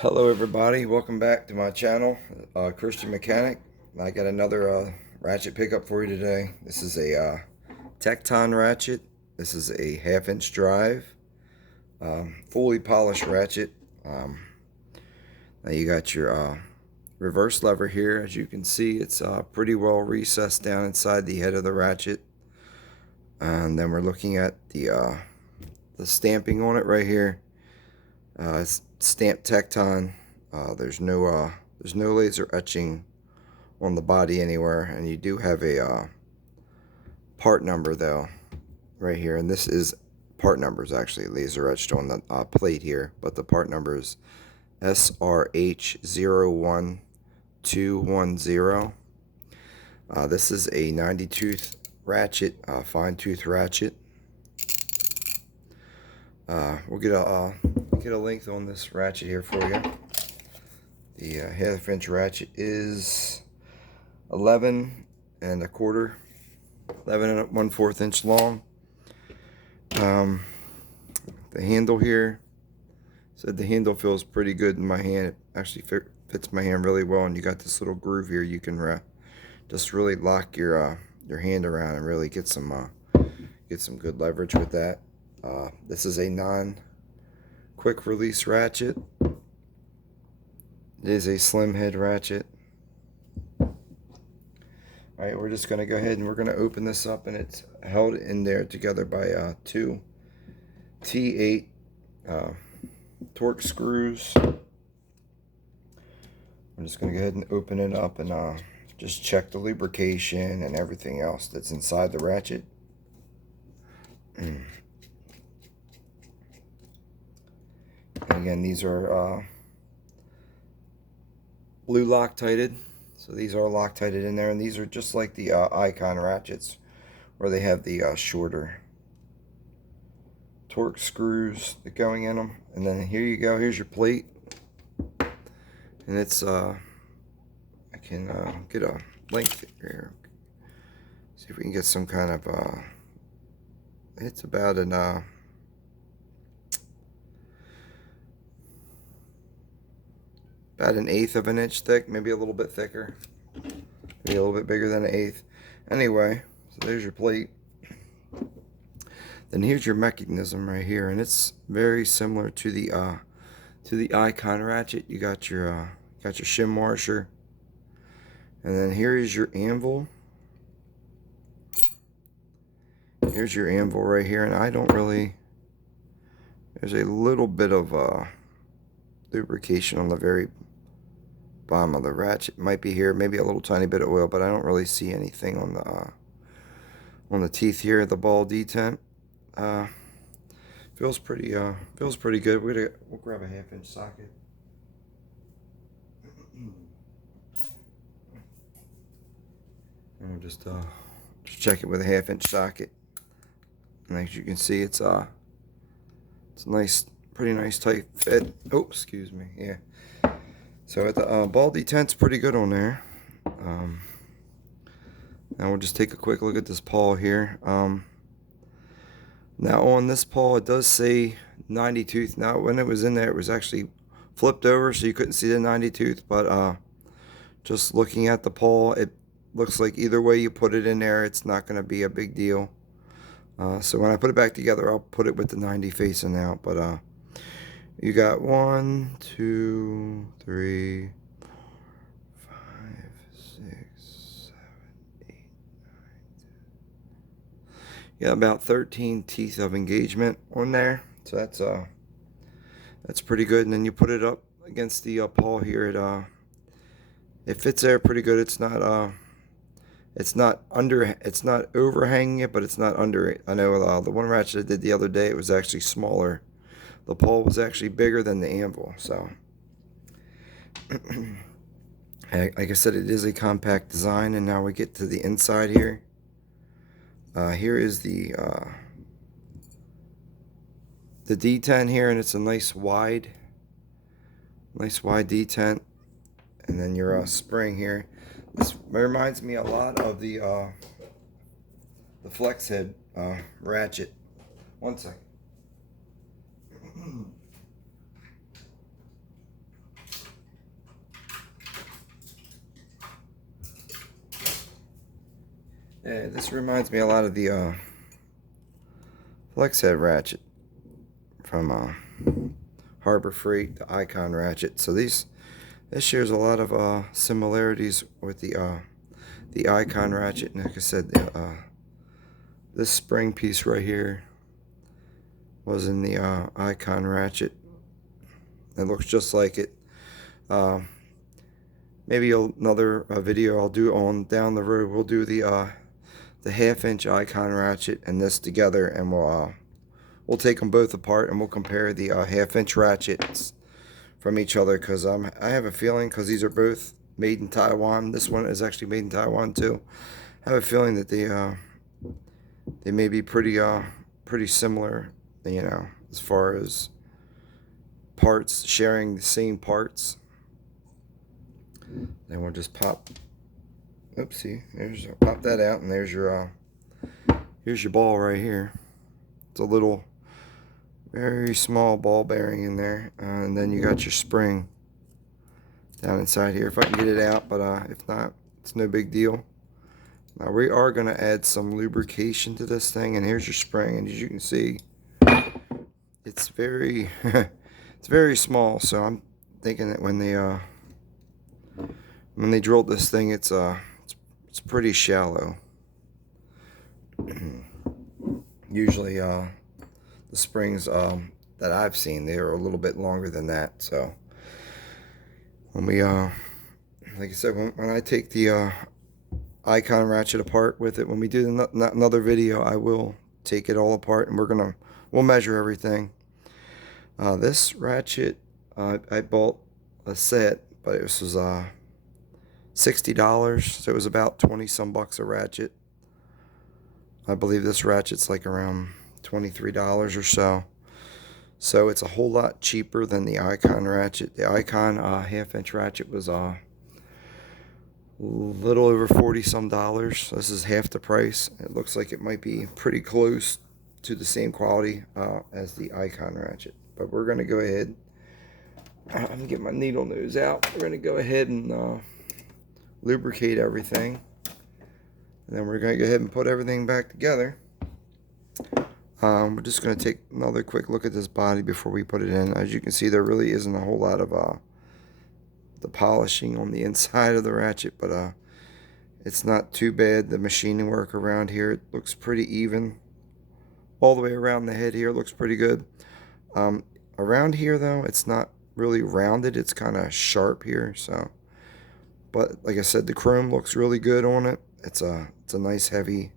Hello everybody, welcome back to my channel, Christian Mechanic. I got another ratchet pickup for you today. This is a Tekton ratchet. This is a 1/2 inch drive, fully polished ratchet. Now you got your reverse lever here. As you can see, it's pretty well recessed down inside the head of the ratchet. And then we're looking at the stamping on it right here. It's stamped Tekton. There's no laser etching on the body anywhere, and you do have a part number though right here, and this is part numbers actually laser etched on the plate here, but the part number is SRH01210. This is a 90 tooth ratchet, fine tooth ratchet. We'll get a length on this ratchet here for you. The 1/2 inch ratchet is 11 1/4 inch long. The handle here, said the handle feels pretty good in my hand. It actually fits my hand really well, and you got this little groove here. You can just really lock your hand around and really get some good leverage with that. This is a non-quick release ratchet. It is a slim head ratchet. Alright, we're just going to go ahead and we're going to open this up, and it's held in there together by two T8 torque screws. I'm just going to go ahead and open it up and just check the lubrication and everything else that's inside the ratchet. And again, these are blue Loctited, so these are Loctited in there, and these are just like the Icon ratchets where they have the shorter torque screws that going in them. And then here you go, here's your plate, and it's I can get a length here, see if we can get some kind of it's about an 1/8 of an inch thick, maybe a little bit thicker, maybe a little bit bigger than an 1/8. Anyway, so there's your plate. Then here's your mechanism right here, and it's very similar to the Icon ratchet. You got your shim washer, and then here is your anvil. Here's your anvil right here, and I don't really. There's a little bit of lubrication on the very bottom of the ratchet. It might be here, maybe a little tiny bit of oil, but I don't really see anything on the teeth here. The ball detent feels pretty good. We'll grab a 1/2 inch socket. And we'll just check it with a 1/2 inch socket. And as you can see, it's a nice, pretty nice tight fit. Oh, excuse me. Yeah. So the ball detent's pretty good on there. Now we'll just take a quick look at this pawl here. Now on this pawl, it does say 90 tooth. Now when it was in there, it was actually flipped over, so you couldn't see the 90 tooth. But just looking at the pawl, it looks like either way you put it in there, it's not going to be a big deal. So when I put it back together, I'll put it with the 90 facing out. But you got 1, 2, 3, 4, 5, 6, 7, 8, 9, 10. You got about 13 teeth of engagement on there, so that's pretty good. And then you put it up against the pawl here. It fits there pretty good. It's not overhanging it, but it's not under it. I know the one ratchet I did the other day, it was actually smaller. The pawl was actually bigger than the anvil. So like I said, it is a compact design. And now we get to the inside here. Here is the detent here, and it's a nice wide detent. And then your spring here. This reminds me a lot of the flex head ratchet. One second. Yeah, this reminds me a lot of the flex head ratchet from Harbor Freight, the Icon ratchet. So this shares a lot of similarities with the Icon ratchet. And like I said, this spring piece right here was in the Icon ratchet. It looks just like it. Maybe another video I'll do on down the road. We'll do the 1/2-inch Icon ratchet and this together, and we'll take them both apart and we'll compare the 1/2-inch ratchets from each other, because I have a feeling, because these are both made in Taiwan. This one is actually made in Taiwan too. I have a feeling that they may be pretty similar, you know, as far as parts, sharing the same parts. Then we'll just pop. Oopsie, pop that out, and here's your ball right here. It's a little, very small ball bearing in there, and then you got your spring down inside here. If I can get it out, but if not, it's no big deal. Now we are going to add some lubrication to this thing, and here's your spring, and as you can see, it's very it's very small. So I'm thinking that when they drilled this thing, it's pretty shallow. Usually the springs that I've seen, they are a little bit longer than that. So when we like I said, when I take the Icon ratchet apart with it, when we do another video, I will take it all apart, and we'll measure everything. This ratchet, I bought a set, but it was $60, so it was about 20 some bucks a ratchet. I believe this ratchet's like around $23 or so. So it's a whole lot cheaper than the Icon ratchet. The Icon 1/2-inch ratchet was a little over 40 some dollars. This is half the price. It looks like it might be pretty close to the same quality as the Icon ratchet. But we're going to go ahead. I'm going to get my needle nose out. We're going to go ahead and lubricate everything. And then we're going to go ahead and put everything back together. We're just going to take another quick look at this body before we put it in. As you can see, there really isn't a whole lot of the polishing on the inside of the ratchet, but it's not too bad. The machining work around here, it looks pretty even. All the way around the head here looks pretty good. Around here though, it's not really rounded. It's kind of sharp here. So, but like I said, the chrome looks really good on it. It's a nice heavy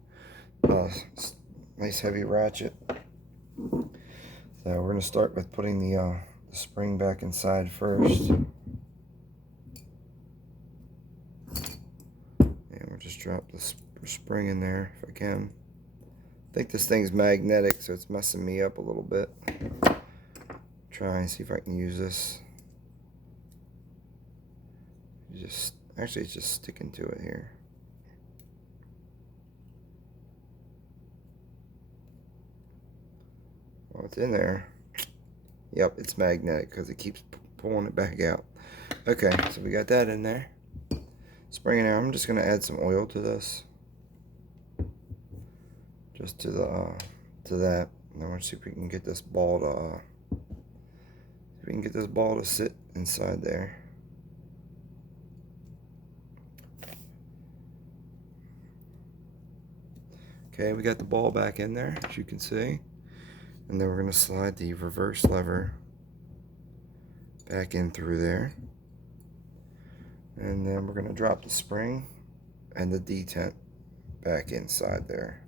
ratchet. So we're gonna start with putting the spring back inside first. And we'll just drop the spring in there if I can. I think this thing's magnetic, so it's messing me up a little bit. Try and see if I can use this. Actually, it's just sticking to it here. Oh, it's in there. Yep, it's magnetic because it keeps pulling it back out. Okay, so we got that in there. Spring in there. I'm just gonna add some oil to this, just to that. And then we'll see if we can get this ball to sit inside there. Okay, we got the ball back in there, as you can see. And then we're going to slide the reverse lever back in through there. And then we're going to drop the spring and the detent back inside there.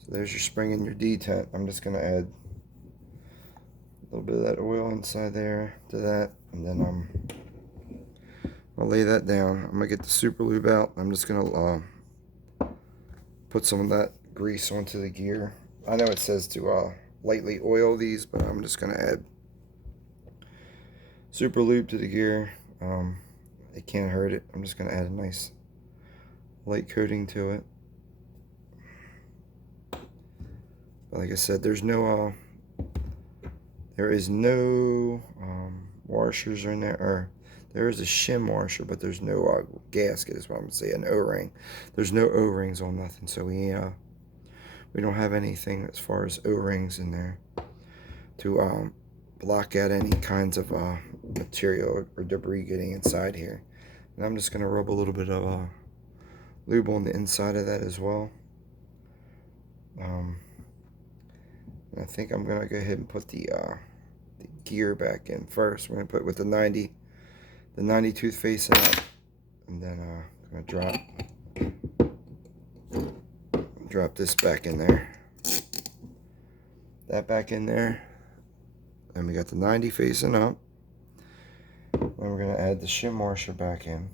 So there's your spring and your detent. I'm just going to add a little bit of that oil inside there to that. And then I'll lay that down. I'm going to get the super lube out. I'm just going to put some of that grease onto the gear. I know it says to lightly oil these, but I'm just going to add super lube to the gear. It can't hurt it. I'm just going to add a nice light coating to it. But like I said, there is no washers in there, or There is a shim washer, but there's no gasket, is what I'm saying, an O-ring. There's no O-rings on nothing, so we don't have anything as far as O-rings in there to block out any kinds of material or debris getting inside here. And I'm just going to rub a little bit of lube on the inside of that as well. I think I'm going to go ahead and put the gear back in first. We're going to put it with the 90 tooth facing up, and then I'm going to drop this back in there, that back in there, and we got the 90 facing up. Then we're going to add the shim washer back in.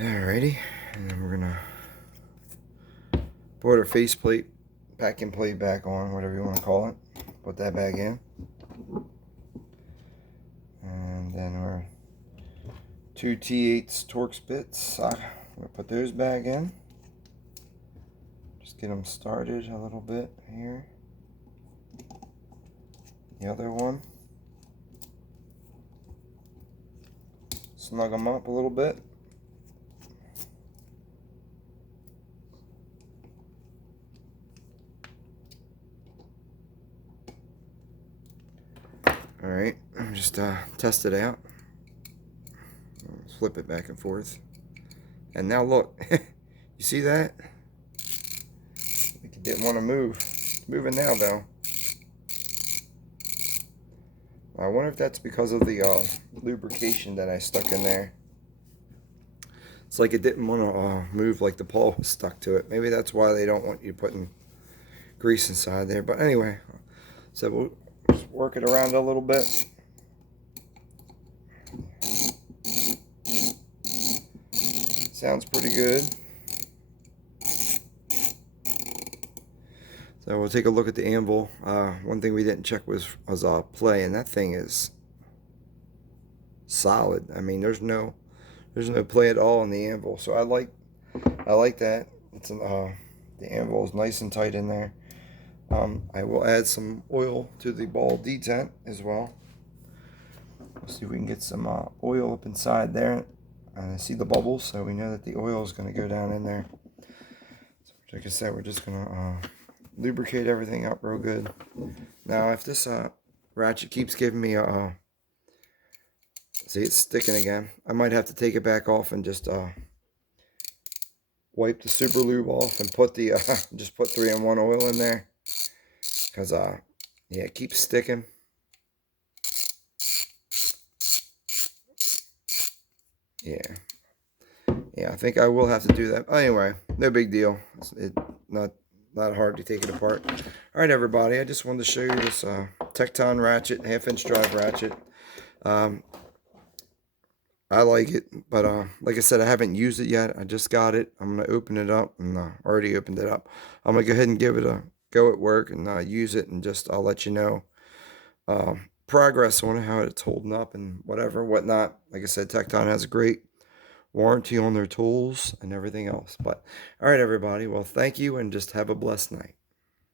Alrighty, and then we're going to put our faceplate, packing plate back on, whatever you want to call it. Put that back in. And then our 2 T8 Torx bits, I'm going to put those back in. Just get them started a little bit here. The other one. Snug them up a little bit. Alright, just test it out. Flip it back and forth. And now look, you see that? It didn't want to move. It's moving now though. I wonder if that's because of the lubrication that I stuck in there. It's like it didn't want to move, like the pawl was stuck to it. Maybe that's why they don't want you putting grease inside there. But anyway, so we'll just work it around a little bit. Sounds pretty good. So we'll take a look at the anvil. One thing we didn't check was play, and that thing is solid. I mean, there's no play at all in the anvil. So I like that. It's the anvil is nice and tight in there. I will add some oil to the ball detent as well. Let's see if we can get some oil up inside there. I see the bubbles, so we know that the oil is going to go down in there. So like I said, we're just going to lubricate everything up real good. Now, if this ratchet keeps giving me see, it's sticking again, I might have to take it back off and just wipe the super lube off and put the just put 3-in-1 oil in there, because yeah, it keeps sticking. Yeah, I think I will have to do that. Anyway, no big deal. It's not hard to take it apart. All right, everybody, I just wanted to show you this Tekton ratchet, 1/2-inch drive ratchet. I like it, but like I said, I haven't used it yet. I just got it. I'm going to open it up, and already opened it up. I'm going to go ahead and give it a go at work and use it, and I'll let you know progress on how it's holding up and whatnot. Like I said, Tekton has a great warranty on their tools and everything else. But all right, everybody, well, thank you, and just have a blessed night.